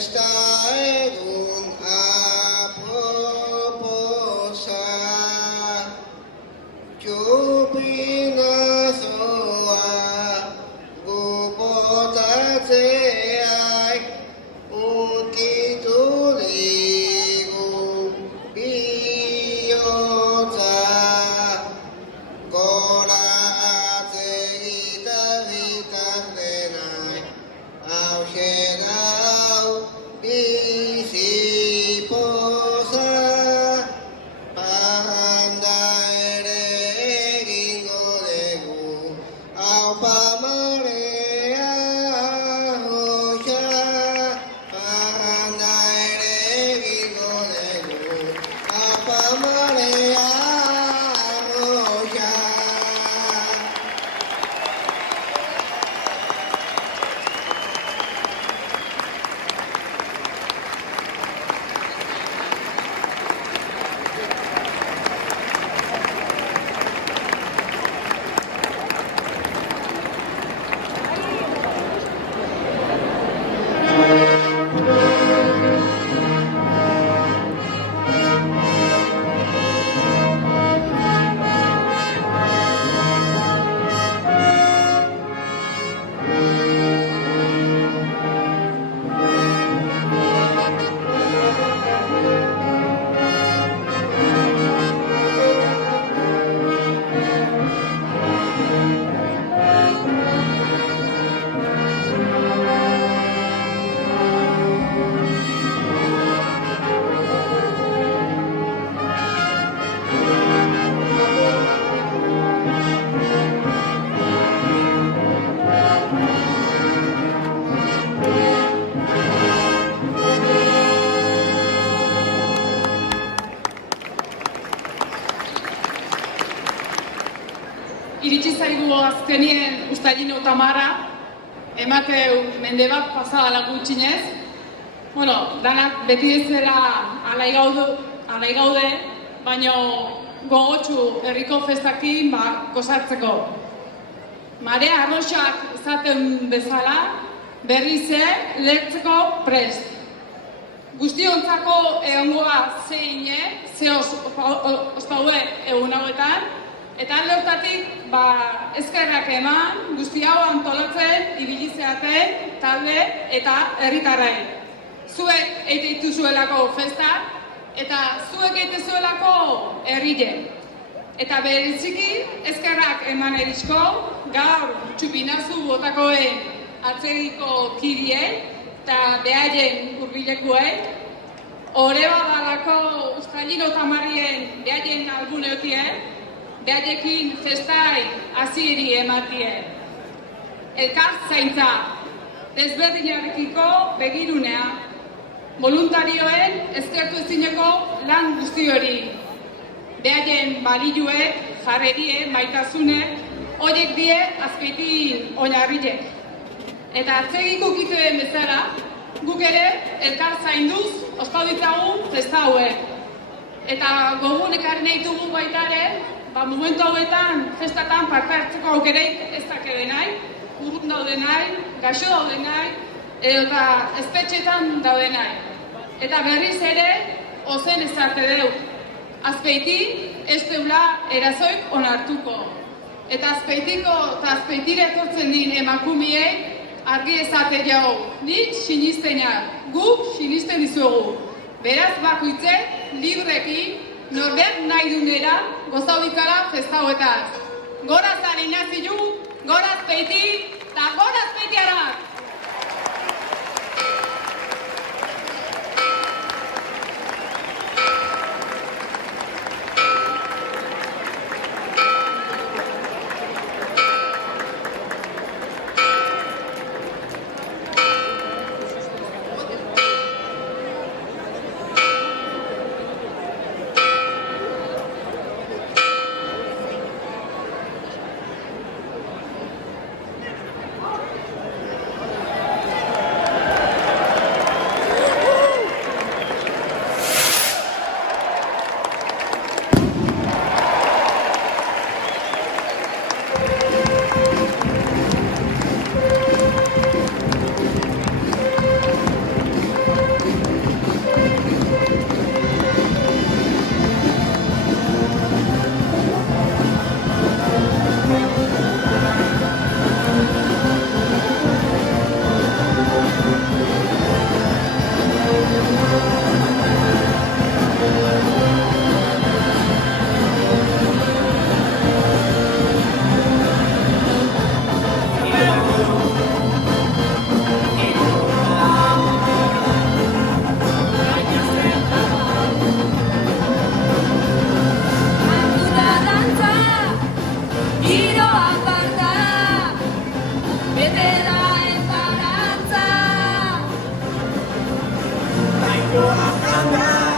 festa egun aproposa, txupinazoa gupotatzeak unkitu digu bihotza, gora atzegita denak hauxe gau bizipoza, parranda ere egingo dugu, aupa marea hoxa, parranda ere egingo dugu, aupa marea hoxa. Iritsi zaigu azkenien Uztailino tamarra, emateu mende bat pasada gutxinez. Danak beti ez zela alai gaude, baina gogotsu herriko festakin gozartzeko. Marea arroxak esaten bezala, berrize lehertzeko prest. Guztiontzako egongoa zeine, ze ospaue egun hauetan, eta alde hortatik eskerrak eman, guzti hau antolatzen, ibilizeaten, talde eta herritarrei. Zuek eiteitu zuelako festa, eta zuek eitezuelako herrile. Eta bereziki eskerrak eman erizko, gaur txupinazu botakoen atzegiko kiriei, eta behaien hurbilekuei, ore badalako Uztailino tamarrien behaien albuneotien, behaiekin festai hasieri ematien. Elkar zaintza, desberdinarekiko begirunea, voluntarioen eskertu ezineko lan guzti hori. Behaien baliuek, jarrerie, maitasunek, horiek die azpeitin oinarriek. Eta atzegiko kituen bezala, guk ere elkar zainduz ospau ditzagun festa hauek. Eta gogun ekarri nahi dugu baitaren, momentu hauetan festatan parte hartzeko aukereik ez dakede nahi, urrun daude nahi, gaixo daude nahi, eta espetxetan daude nahi. Eta berriz ere, ozen ezarte deu. Azpeiti ez deula erazoik onartuko. Eta azpeitiko eta azpeitire etortzen din emakumiei argi ezate jau. Nik siniztenak, guk sinizten dizuegu. Beraz bakoitzek, libreki, norbert nahi dunera gozaudikara festa hauetaz. Gora zari nazilu, gora azpeiti, eta gora azpeitiarak! Joan Kanda